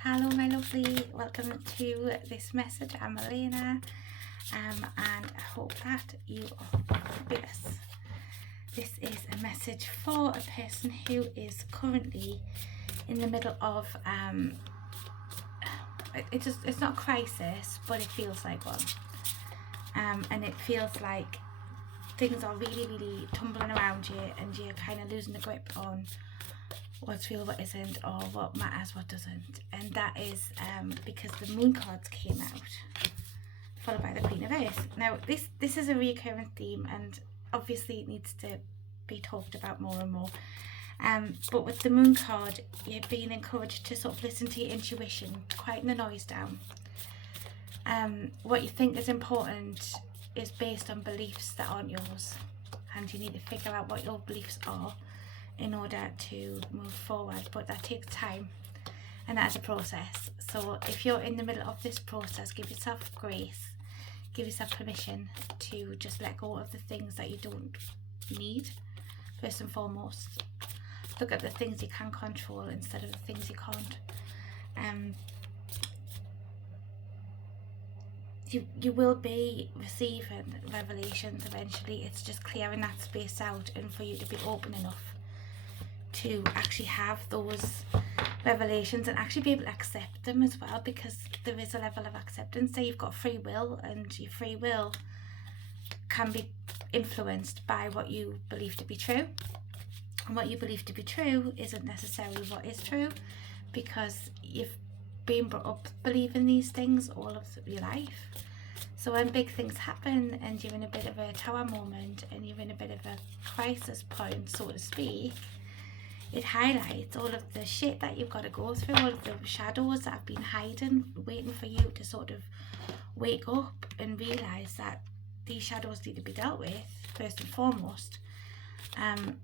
Hello my lovely, welcome to this message. I'm Elena and I hope that you are fabulous. This is a message for a person who is currently in the middle of it's not a crisis, but it feels like one, and it feels like things are really tumbling around you and you're kind of losing the grip on what's real, what isn't, or what matters, what doesn't. And that is because the moon cards came out, followed by the Queen of Earth. Now this is a recurrent theme, and obviously it needs to be talked about more and more. But with the moon card, you're being encouraged to sort of listen to your intuition, quieten the noise down. What you think is important is based on beliefs that aren't yours, and you need to figure out what your beliefs are in order to move forward, but that takes time and that's a process. So if you're in the middle of this process, give yourself grace, give yourself permission to just let go of the things that you don't need. First and foremost, look at the things you can control instead of the things you can't. You will be receiving revelations eventually. It's just clearing that space out and for you to be open enough to actually have those revelations and actually be able to accept them as well, because there is a level of acceptance. So you've got free will, and your free will can be influenced by what you believe to be true, and what you believe to be true isn't necessarily what is true, because you've been brought up believing these things all of your life. So when big things happen and you're in a bit of a tower moment and you're in a bit of a crisis point, so to speak, it highlights all of the shit that you've got to go through, all of the shadows that have been hiding, waiting for you to sort of wake up and realise that these shadows need to be dealt with first and foremost. And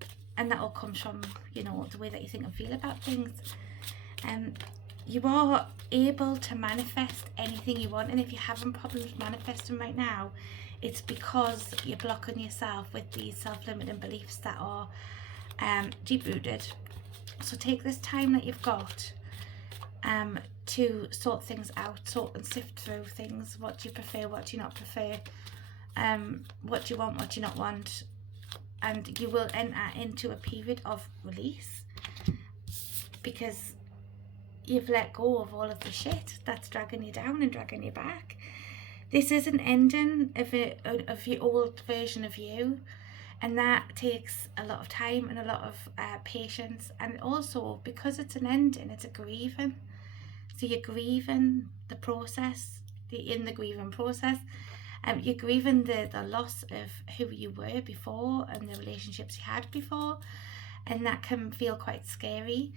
that all comes from, you know, the way that you think and feel about things. You are able to manifest anything you want, and if you're having problems manifesting right now, it's because you're blocking yourself with these self-limiting beliefs that are deep-rooted. So take this time that you've got to sort things out, sort and sift through things. What do you prefer, what do you not prefer, what do you want, what do you not want, and you will enter into a period of release because you've let go of all of the shit that's dragging you down and dragging you back. This is an ending of your old version of you, and that takes a lot of time and a lot of patience. And also, because it's an ending, it's a grieving. So you're grieving the process, in the grieving process. You're grieving the loss of who you were before and the relationships you had before. And that can feel quite scary.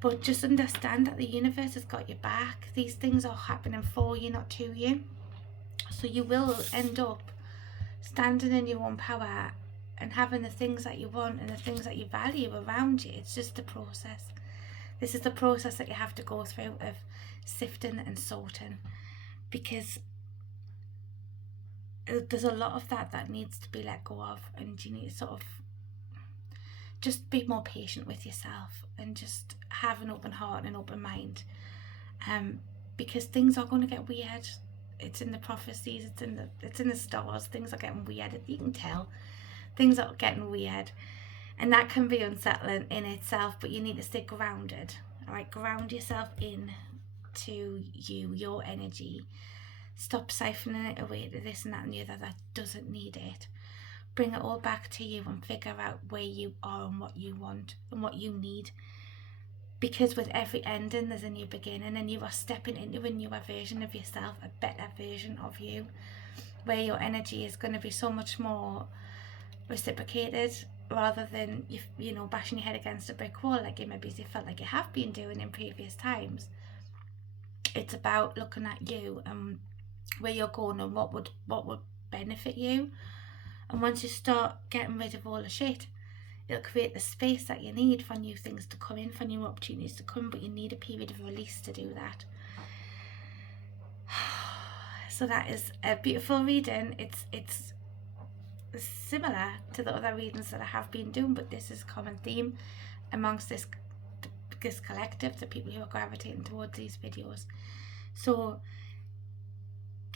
But just understand that the universe has got your back. These things are happening for you, not to you. So you will end up standing in your own power and having the things that you want and the things that you value around you. It's just the process. This is the process that you have to go through of sifting and sorting, because there's a lot of that needs to be let go of, and you need to sort of just be more patient with yourself and just have an open heart and an open mind, because things are going to get weird. It's in the prophecies, it's in the stars. Things are getting weird. You can tell things are getting weird, and that can be unsettling in itself, but you need to stay grounded. All right, ground yourself in to your energy. Stop siphoning it away to this and that and the other that doesn't need it. Bring it all back to you and figure out where you are and what you want and what you need, because with every ending there's a new beginning, and you are stepping into a newer version of yourself, a better version of you, where your energy is going to be so much more reciprocated, rather than you know, bashing your head against a brick wall like you maybe felt like you have been doing in previous times. It's about looking at you and where you're going and what would benefit you. And once you start getting rid of all the shit, it'll create the space that you need for new things to come in, for new opportunities to come, but you need a period of release to do that. So that is a beautiful reading. It's similar to the other readings that I have been doing, but this is a common theme amongst this this collective, the people who are gravitating towards these videos. So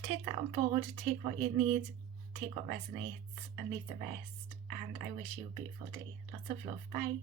take that on board, take what you need, take what resonates, and leave the rest. And I wish you a beautiful day. Lots of love. Bye.